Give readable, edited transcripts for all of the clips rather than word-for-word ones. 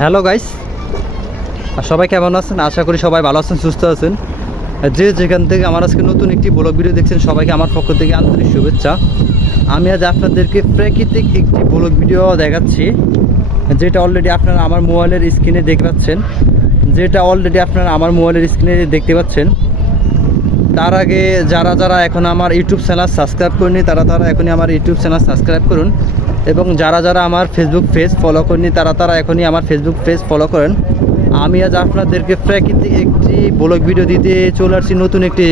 Hello guys, সবাই কেমন আছেন? আশা করি সবাই ভালো আছেন, সুস্থ আছেন। যে যেখান থেকে আমার আজকে নতুন একটি ব্লগ ভিডিও দেখছেন, সবাইকে আমার পক্ষ থেকে আন্তরিক শুভেচ্ছা। আমি আজ আপনাদেরকে প্রাকৃতিক একটি ব্লগ ভিডিও দেখাচ্ছি, যেটা অলরেডি আপনারা আমার মোবাইলের স্ক্রিনে দেখতে পাচ্ছেন। তার আগে যারা যারা এখন আমার ইউটিউব চ্যানেল সাবস্ক্রাইব করেনি তারা এখনই আমার ইউটিউব চ্যানেল সাবস্ক্রাইব করুন, এবং যারা যারা আমার ফেসবুক পেজ ফলো করেনি তারা এখনই আমার ফেসবুক পেজ ফলো করেন। আমি আজ আপনাদেরকে প্রাকৃতিক একটি ব্লগ ভিডিও দিতে চলে আসছি। নতুন একটি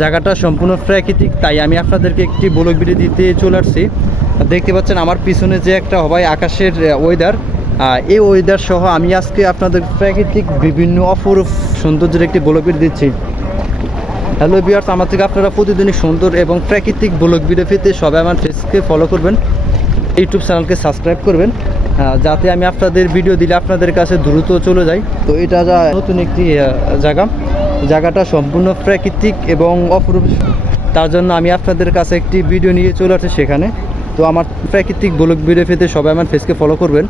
জায়গাটা সম্পূর্ণ প্রাকৃতিক, তাই আমি আপনাদেরকে একটি ব্লগ ভিডিও দিতে চলে আসছি। দেখতে পাচ্ছেন আমার পিছনে যে একটা আকাশের ওয়েদার, এই ওয়েদার সহ আমি আজকে আপনাদের প্রাকৃতিক বিভিন্ন অপরূপ সৌন্দর্যের একটি ব্লগ ভিডিও দিচ্ছি। হ্যালো ভিউয়ার্স, আমার থেকে আপনারা প্রতিদিনই সুন্দর এবং প্রাকৃতিক ব্লগ ভিডিও পেতে সবাই আমার ফেসকে ফলো করবেন, ইউটিউব চ্যানেলকে সাবস্ক্রাইব করবেন, যাতে আমি আপনাদের ভিডিও দিলে আপনাদের কাছে দ্রুত চলে যাই। তো এটা নতুন একটি জায়গাটা সম্পূর্ণ প্রাকৃতিক এবং অপরূপ, তার জন্য আমি আপনাদের কাছে একটি ভিডিও নিয়ে চলে আসছি সেখানে। তো আমার প্রাকৃতিক ব্লগ ভিডিও পেতে সবাই আমার ফেসকে ফলো করবেন।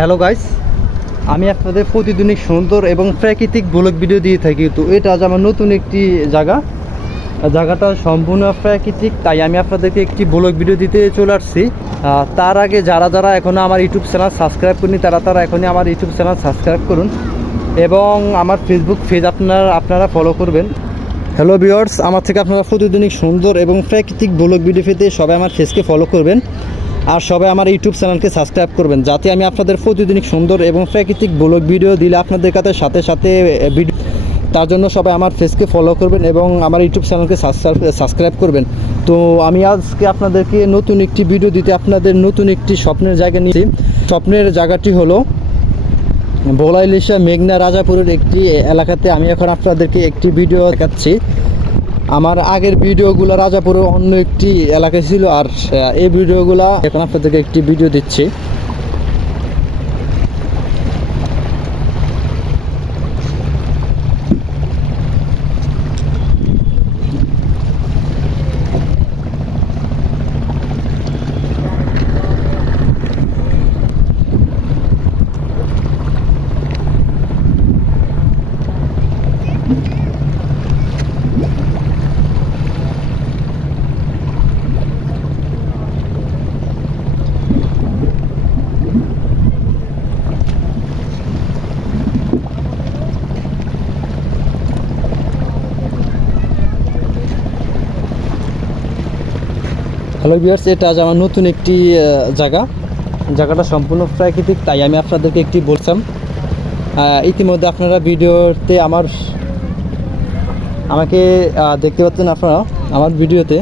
হ্যালো গাইস, আমি আপনাদের প্রতিদিনই সুন্দর এবং প্রাকৃতিক ব্লগ ভিডিও দিয়ে থাকি। তো এটা আজ আমার নতুন একটি জায়গাটা সম্পূর্ণ প্রাকৃতিক, তাই আমি আপনাদেরকে একটি ব্লগ ভিডিও দিতে চলে আসছি। তার আগে যারা যারা এখনও আমার ইউটিউব চ্যানেল সাবস্ক্রাইব করেনি তারা এখনই আমার ইউটিউব চ্যানেল সাবস্ক্রাইব করুন, এবং আমার ফেসবুক পেজ আপনারা ফলো করবেন। হ্যালো ভিউয়ার্স, আমার থেকে আপনারা প্রতিদিনই সুন্দর এবং প্রাকৃতিক ব্লগ ভিডিও পেতে সবাই আমার পেজকে ফলো করবেন। আর সবাই আমার ইউটিউব চ্যানেলকে সাবস্ক্রাইব করবেন, যাতে আমি আপনাদের প্রতিদিন সুন্দর এবং প্রাকৃতিক ব্লগ ভিডিও দিলে আপনাদের কাছে সাথে সাথে ভিডিও, তার জন্য সবাই আমার ফেসকে ফলো করবেন এবং আমার ইউটিউব চ্যানেলকে সাবস্ক্রাইব করবেন। তো আমি আজকে আপনাদেরকে নতুন একটি ভিডিও দিতে আপনাদের নতুন একটি স্বপ্নের জায়গা নিয়েছি। স্বপ্নের জায়গাটি হলো ভোলা ইলিশা মেঘনা রাজাপুরের একটি এলাকাতে। আমি এখন আপনাদেরকে একটি ভিডিও দেখাচ্ছি। আমার আগের ভিডিওগুলো রাজাপুরের অন্য একটি এলাকায় ছিল, আর এই ভিডিওগুলো এখন আপনাদেরকে একটি ভিডিও দিচ্ছি। হ্যালো ভিউয়ার্স, এটা আজ আমার নতুন একটি জায়গাটা সম্পূর্ণ প্রাকৃতিক, তাই আমি আপনাদেরকে একটি বলছিলাম। ইতিমধ্যে আপনারা ভিডিওতে আমাকে দেখতে পাচ্ছেন আপনারা আমার ভিডিওতে।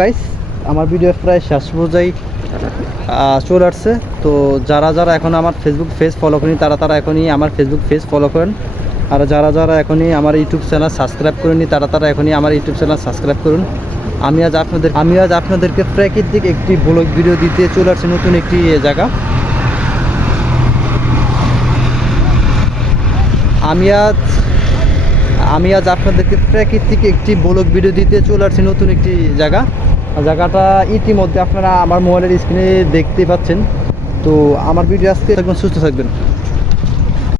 গাইস, আমার ভিডিও প্রায় শেষ পর্যায়ে চলে আসছে। তো যারা যারা এখন আমার ফেসবুক পেজ ফলো করেনি তারা তারা এখনই আমার ফেসবুক পেজ ফলো করেন। আর যারা যারা এখনই আমার ইউটিউব চ্যানেল সাবস্ক্রাইব করেনি তারা তারা এখনই আমার ইউটিউব চ্যানেল সাবস্ক্রাইব করুন। আমি আজ আপনাদেরকে প্রাকৃতিক একটি ব্লগ ভিডিও দিতে চলে আসছি নতুন একটি জায়গা। আমি আজ আপনাদেরকে প্রাকৃতিক একটি ব্লগ ভিডিও দিতে চলে আসছি নতুন একটি জায়গা। জায়গাটা ইতিমধ্যে আপনারা আমার মোবাইলের স্ক্রিনে দেখতে পাচ্ছেন। তো আমার ভিডিও আজকে একদম সুস্থ থাকবেন।